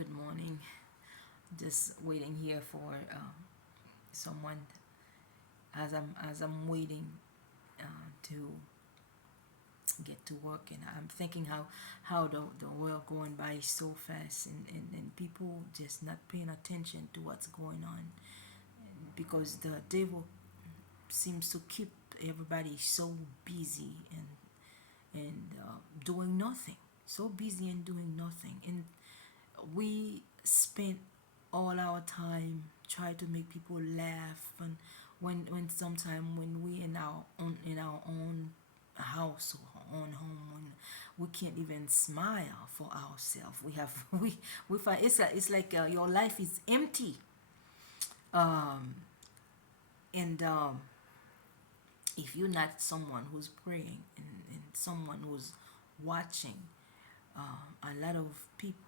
Good morning. Just waiting here for someone as I'm waiting to get to work, and I'm thinking how the world going by so fast, and people just not paying attention to what's going on, because the devil seems to keep everybody so busy and doing nothing, so busy and doing nothing. And we spent all our time try to make people laugh, and when sometime when we in our own house or own home, when we can't even smile for ourselves, we have we find it's like your life is empty. And if you're not someone who's praying, and someone who's watching, a lot of people,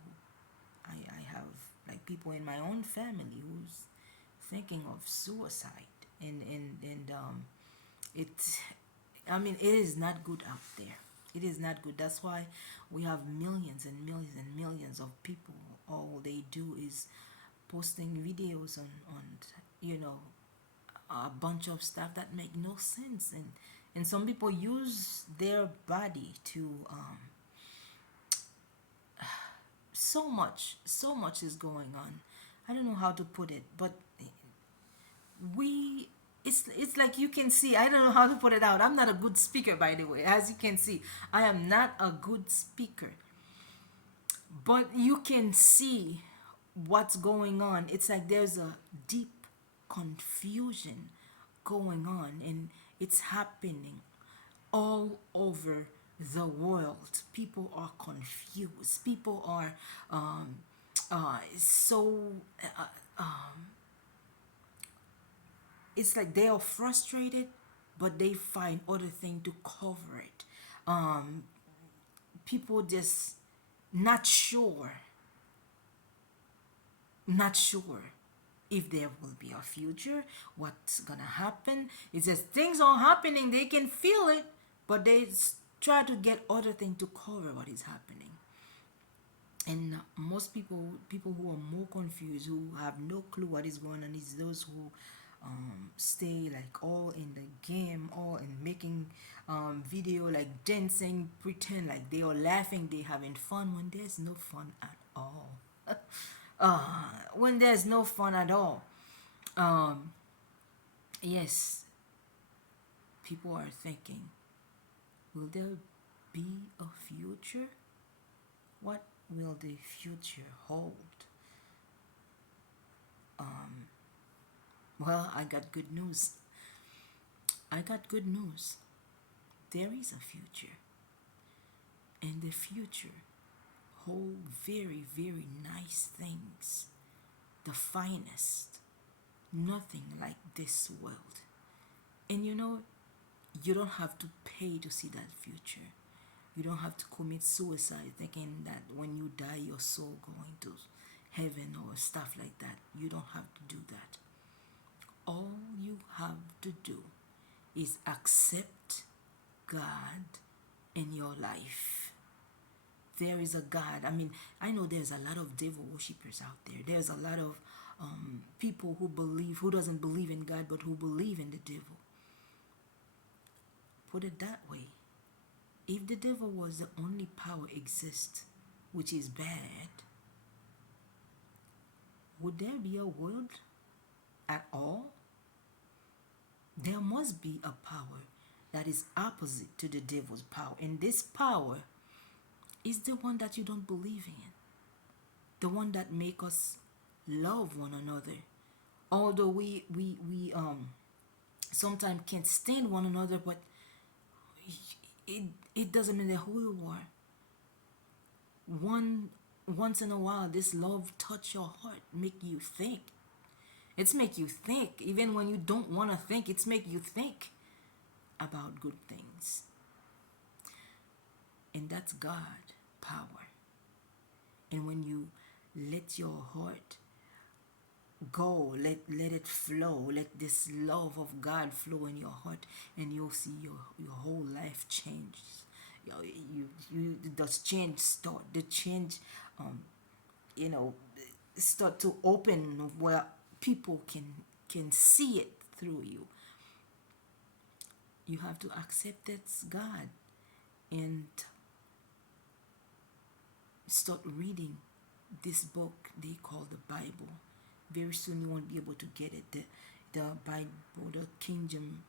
I have like people in my own family who's thinking of suicide, and it I mean, it is not good out there. It is not good. That's why we have millions and millions and millions of people. All they do is posting videos on you know a bunch of stuff that make no sense, and some people use their body to so much is going on. I don't know how to put it, but we it's like you can see, I don't know how to put it out. I'm not a good speaker, by the way. As you can see, I am not a good speaker, but you can see what's going on. It's like there's a deep confusion going on, and it's happening all over the world. People are confused. People are so it's like they are frustrated, but they find other thing to cover it. People just not sure, not sure if there will be a future, what's gonna happen. It's just things are happening, they can feel it, but they try to get other thing to cover what is happening. And most people who are more confused, who have no clue what is going on, is those who stay like all in the game, all in making video, like dancing, pretend like they are laughing, they having fun, when there's no fun at all. When there's no fun at all. Yes, people are thinking, will there be a future? What will the future hold? Well, I got good news. I got good news. There is a future, and the future hold very, very nice things. The finest. Nothing like this world. And you don't have to pay to see that future. You don't have to commit suicide thinking that when you die your soul going to heaven or stuff like that. You don't have to do that. All you have to do is accept God in your life. There is a God. I mean, I know there's a lot of devil worshippers out there. There's a lot of people who doesn't believe in God, but who believe in the devil. Put it that way. If the devil was the only power exist, which is bad, would there be a world at all? There must be a power that is opposite to the devil's power, and this power is the one that you don't believe in, the one that make us love one another. Although we sometimes can't stand one another, but it it doesn't mean that who you are. Once in a while, this love touch your heart, make you think. It's make you think, even when you don't want to think. It's make you think about good things, and that's God power. And when you let your heart go, let it flow, let this love of God flow in your heart, and you'll see your whole life change. You the change start, the change you know, start to open where people can see it through you. You have to accept it's God and start reading this book they call the Bible. Very soon you won't be able to get it. The Bible, the King James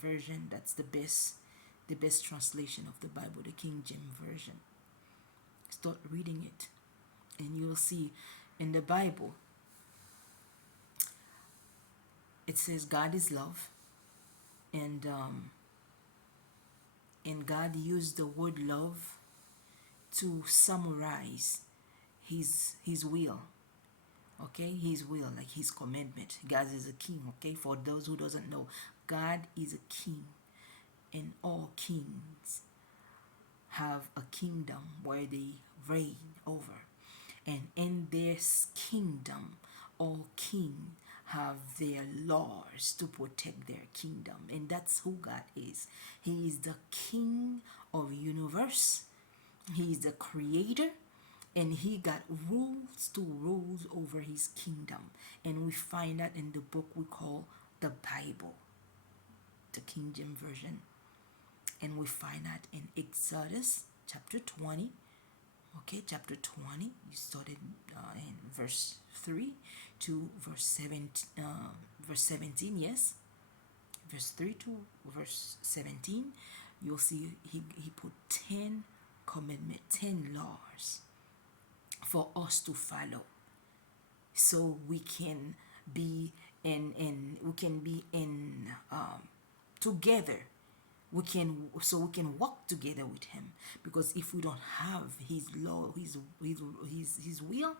version, that's the best translation of the Bible, the King James version. Start reading it, and you'll see in the Bible it says God is love, and God used the word love to summarize his will. Okay, his will, like his commandment. God is a king. Okay, for those who doesn't know, God is a king, and all kings have a kingdom where they reign over, and in this kingdom all kings have their laws to protect their kingdom, and that's who God is. He is the king of universe. He is the creator, and he got rules to rules over his kingdom, and we find that in the book we call the Bible, the King James version. And we find that in Exodus chapter 20. Okay, chapter 20, you started in verse 3 to verse 17, yes, verse 3 to verse 17. You'll see he put 10 commandments, 10 laws for us to follow, so we can be in we can be in together. We can walk together with him, because if we don't have his law, his will,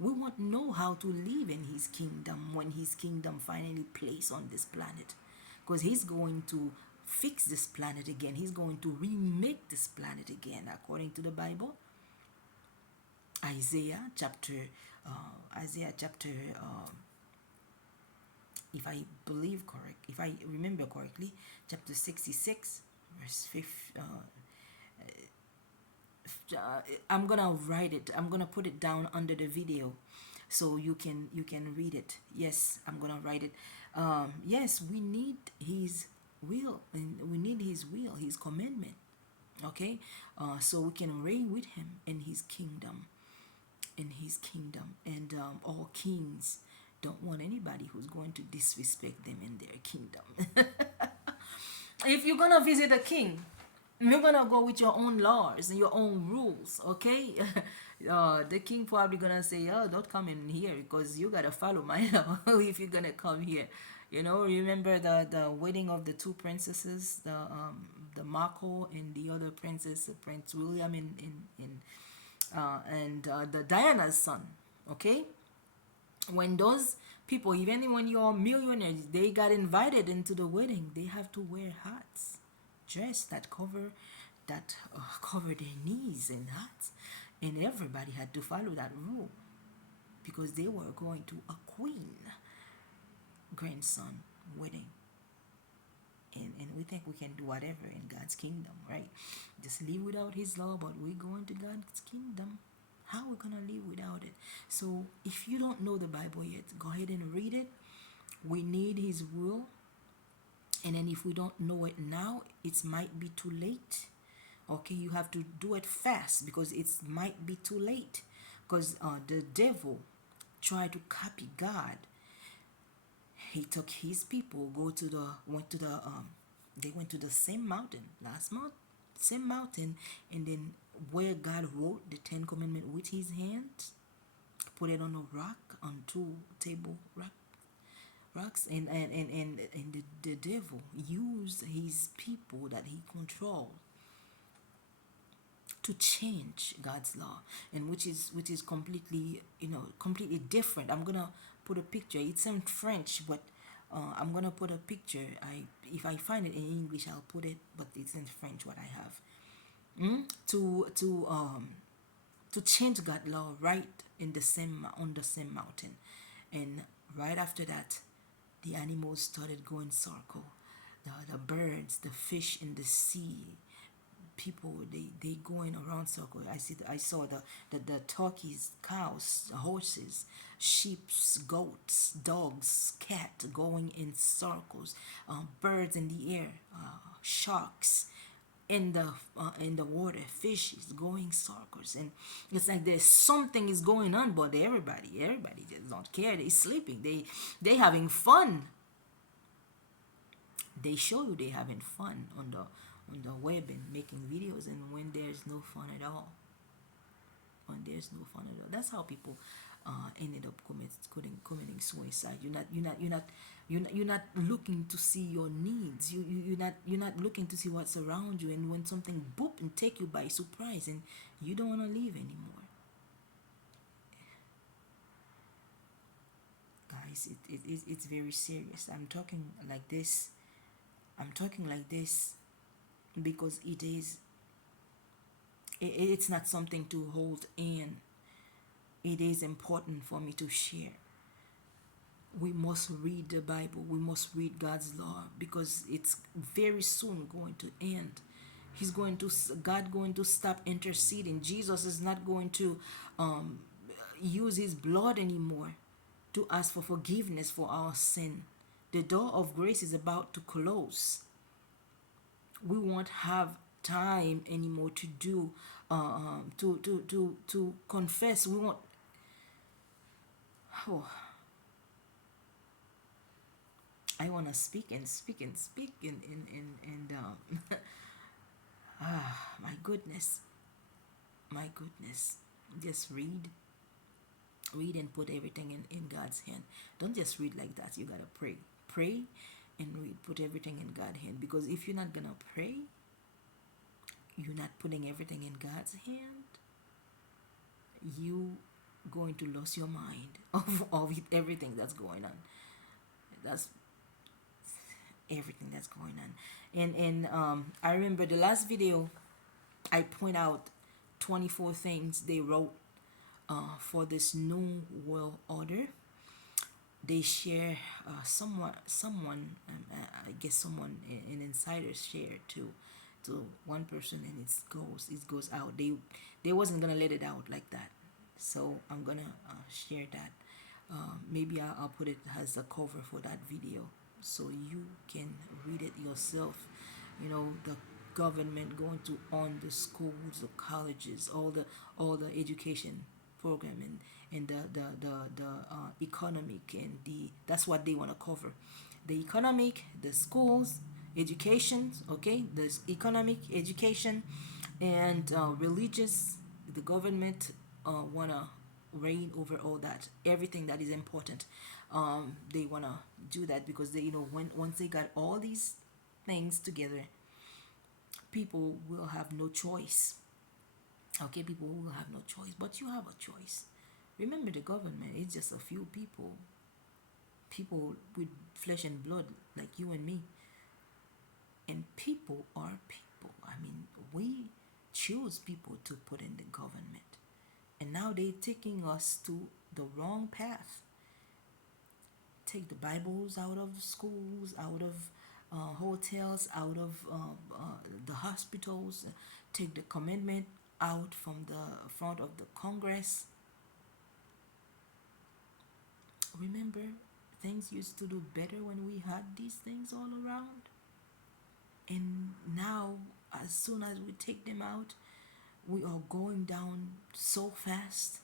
we won't know how to live in his kingdom when his kingdom finally placed on this planet, because he's going to fix this planet again. He's going to remake this planet again, according to the Bible. Isaiah chapter if I believe correct, if I remember correctly, chapter 66, verse 5. I'm gonna write it. I'm gonna put it down under the video, so you can read it. Yes, I'm gonna write it. Yes, we need His will, and we need His will, His commandment. Okay, so we can reign with Him in His kingdom, and all kings don't want anybody who's going to disrespect them in their kingdom. If you're gonna visit a king, you're gonna go with your own laws and your own rules, okay? The king probably gonna say, "Oh, don't come in here because you gotta follow my law if you're gonna come here." You know, remember the wedding of the two princesses, the Marco and the other princess, Prince William, and the Diana's son. Okay, when those people, even when you're millionaires, they got invited into the wedding, they have to wear hats, dress that cover their knees, and hats, and everybody had to follow that rule because they were going to a queen grandson wedding. And we think we can do whatever in God's kingdom, right? Just live without his law, but we're going to God's kingdom. How are we gonna live without it? So if you don't know the Bible yet, go ahead and read it. We need his will. And then if we don't know it now, it might be too late. Okay, you have to do it fast because it might be too late. Because the devil tried to copy God. He took his people, they went to the same mountain, same mountain, and then where God wrote the 10 Commandments with his hands, put it on a rock, on two table rocks, and the devil used his people that he controlled to change God's law, and which is completely completely different. I'm gonna put a picture. It's in French, but I'm gonna put a picture. If I find it in English, I'll put it, but it's in French what I have. To change God's law right on the same mountain, and right after that, the animals started going circle. The birds, the fish in the sea, people, they going around circle. I saw the turkeys, cows, horses, sheep, goats, dogs, cat going in circles, birds in the air, sharks in the water, fishes going circles. And it's like there's something is going on, but everybody just don't care. They sleeping, they having fun. They show you they having fun on the web and making videos, and when there's no fun at all, that's how people ended up committing suicide. You're not looking to see your needs. You're not looking to see what's around you, and when something boop and take you by surprise, and you don't want to leave anymore. Guys, it's very serious. I'm talking like this because it's not something to hold in. It is important for me to share. We must read the Bible. We must read God's law, because it's very soon going to end. God going to stop interceding. Jesus is not going to use his blood anymore to ask for forgiveness for our sin. The door of grace is about to close. We won't have time anymore to do to confess. We won't. Oh, I want to speak and speak and speak and my goodness, just read and put everything in God's hand. Don't just read like that. You gotta pray and read, put everything in God's hand, because if you're not gonna pray, you're not putting everything in God's hand, you going to lose your mind of everything that's going on. That's everything that's going on. And I remember the last video I point out 24 things they wrote for this new world order. They share someone I guess someone an insider shared to one person, and it goes out. They wasn't gonna let it out like that, so I'm gonna share that. Maybe I'll put it as a cover for that video so you can read it yourself. The government going to own the schools, the colleges, all the education program, and the economic, and that's what they want to cover. The economic, the schools, education, okay, the economic, education, and religious. The government wanna reign over all that, everything that is important. They wanna do that because once they got all these things together, people will have no choice. Okay, people will have no choice, but you have a choice. Remember, the government is just a few people with flesh and blood like you and me. And people are people. I mean, we choose people to put in the government, and now they're taking us to the wrong path. Take the Bibles out of the schools, out of hotels, out of the hospitals. Take the commandment out from the front of the Congress. Remember, things used to do better when we had these things all around. And now, as soon as we take them out, we are going down so fast.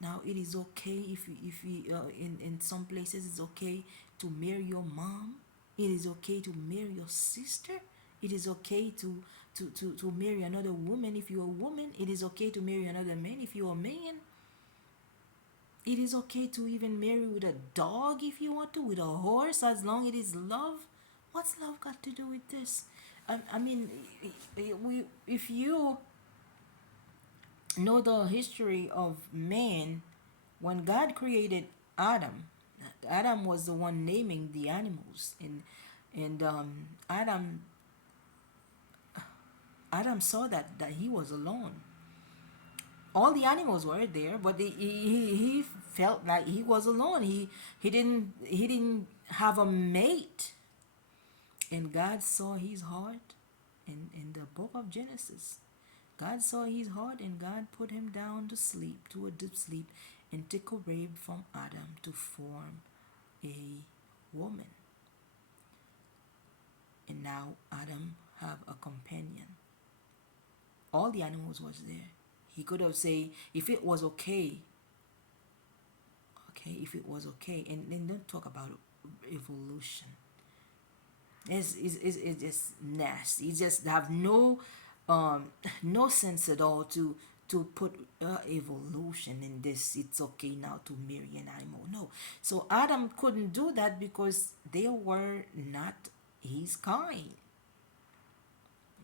Now it is okay if in some places it's okay to marry your mom. It is okay to marry your sister. It is okay to marry another woman if you're a woman. It is okay to marry another man if you're a man. It is okay to even marry with a dog if you want to, with a horse, as long as it is love. What's love got to do with this? I mean, if you know the history of man, when God created Adam, Adam was the one naming the animals, and Adam saw that he was alone. All the animals were there, but he felt like he was alone. He didn't have a mate, and God saw his heart, in the book of Genesis. God saw his heart and God put him down to sleep, to a deep sleep, and took a rib from Adam to form a woman. And now Adam have a companion. All the animals was there. He could have said, if it was okay, if it was okay, and then don't talk about evolution. It's just nasty. It just have no sense at all to put evolution in this. It's okay now to marry an animal. No. So Adam couldn't do that because they were not his kind.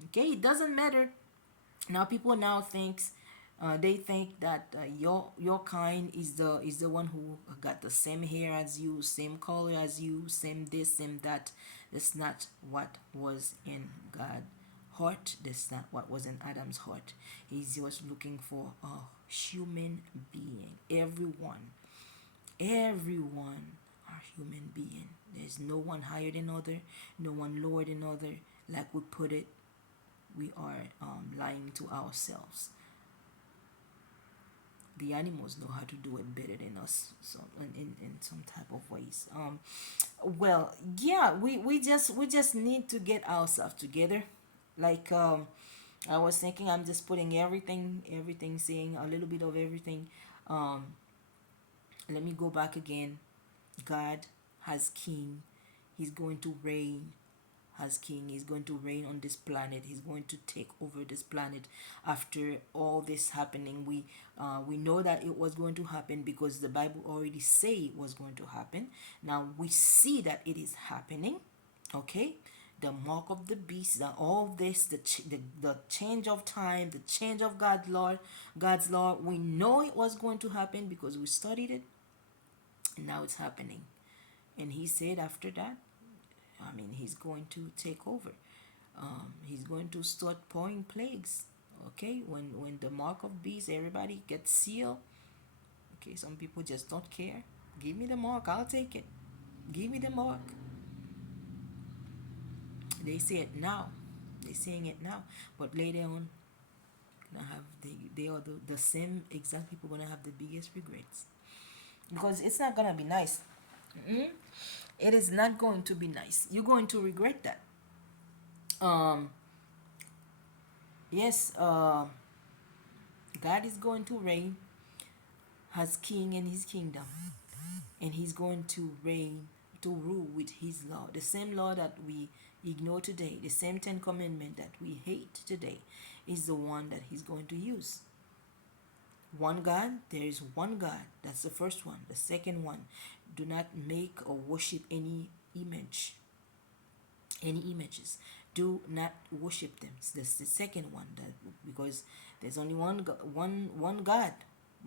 Okay, it doesn't matter. Now people now thinks they think that your kind is the one who got the same hair as you, same color as you, same this, same that. That's not what was in God's heart. That's not what was in Adam's heart. He was looking for a human being. Everyone are human being. There's no one higher than other, no one lower than other. Like we put it, we are lying to ourselves. The animals know how to do it better than us, so in some type of ways. Well, yeah, we just need to get ourselves together. Like I was thinking, I'm just putting everything, saying a little bit of everything. um Let me go back again. God has king. He's going to reign as king. He's going to reign on this planet. He's going to take over this planet. After all this happening, we know that it was going to happen because the Bible already say it was going to happen. Now we see that it is happening. Okay, the mark of the beast, all this, the change of time, the change of God's law. We know it was going to happen because we studied it, and now it's happening. And he said after that, I mean, he's going to take over. He's going to start pouring plagues. Okay, when the mark of beast, everybody gets sealed. Okay, some people just don't care. Give me the mark, I'll take it. Give me the mark. They say it now. They're saying it now, but later on, gonna have they are the same exact people gonna have the biggest regrets because it's not gonna be nice. Mm-mm. It is not going to be nice. You're going to regret that. Um, yes, God is going to reign as king in his kingdom, and he's going to reign to rule with his law. The same law that we ignore today, the same 10 commandment that we hate today, is the one that he's going to use. One God, there is one God. That's the first one. The second one, do not make or worship any images. Do not worship them. That's the second one, that because there's only one God.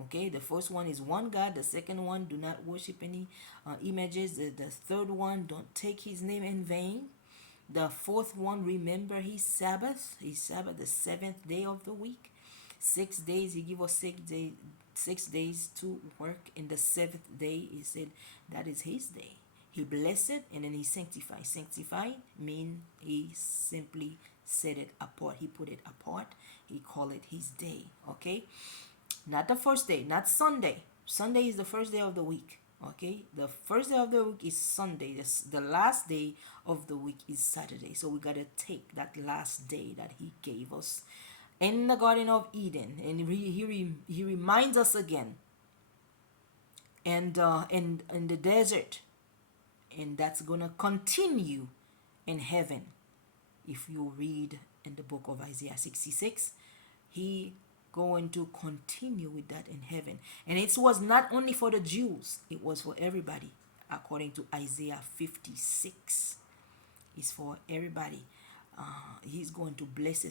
Okay, the first one is one God. The second one, do not worship any images. The third one, don't take his name in vain. The fourth one, remember his Sabbath, the seventh day of the week. 6 days, he gave us 6 days to work. In the seventh day, he said that is his day. He blessed it, and then he sanctified. Sanctified mean he simply set it apart. He put it apart. He called it his day. Okay, not the first day, not Sunday. Sunday is the first day of the week. Okay, the first day of the week is Sunday. The last day of the week is Saturday. So we gotta take that last day that he gave us in the Garden of Eden, and he reminds us again, and in the desert, and that's gonna continue in heaven. If you read in the book of Isaiah 66, he going to continue with that in heaven, and it was not only for the Jews, it was for everybody. According to Isaiah 56, it's for everybody. He's going to bless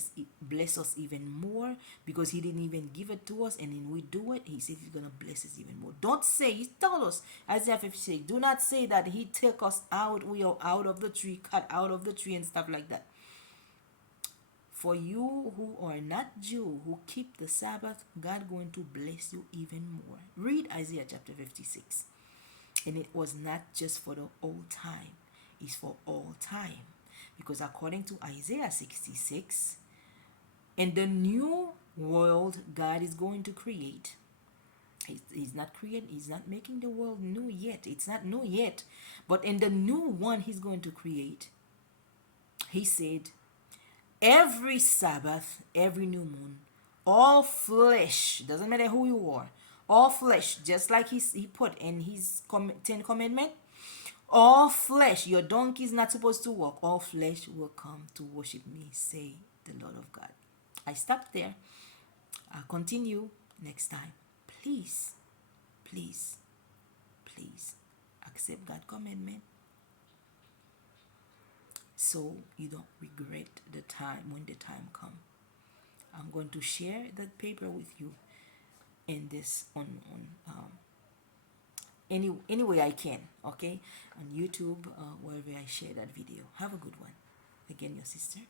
us even more, because he didn't even give it to us, and then we do it. He said he's going to bless us even more. Don't say, he told us, Isaiah 56, do not say that he took us out, we are out of the tree, cut out of the tree and stuff like that. For you who are not Jew, who keep the Sabbath, God going to bless you even more. Read Isaiah chapter 56. And it was not just for the old time, it's for all time. because according to Isaiah 66, in the new world God is going to create, he's not creating, he's not making the world new yet. It's not new yet. But in the new one he's going to create, he said, every Sabbath, every new moon, all flesh, doesn't matter who you are, all flesh, just like he put in his 10 commandment, all flesh, your donkey is not supposed to walk, all flesh will come to worship me, say the Lord of God. I stopped there. I'll continue next time. Please, please, please accept God's commandment so you don't regret the time when the time comes. I'm going to share that paper with you in this on any way I can, okay, on YouTube, wherever I share that video. Have a good one. Again, your sister.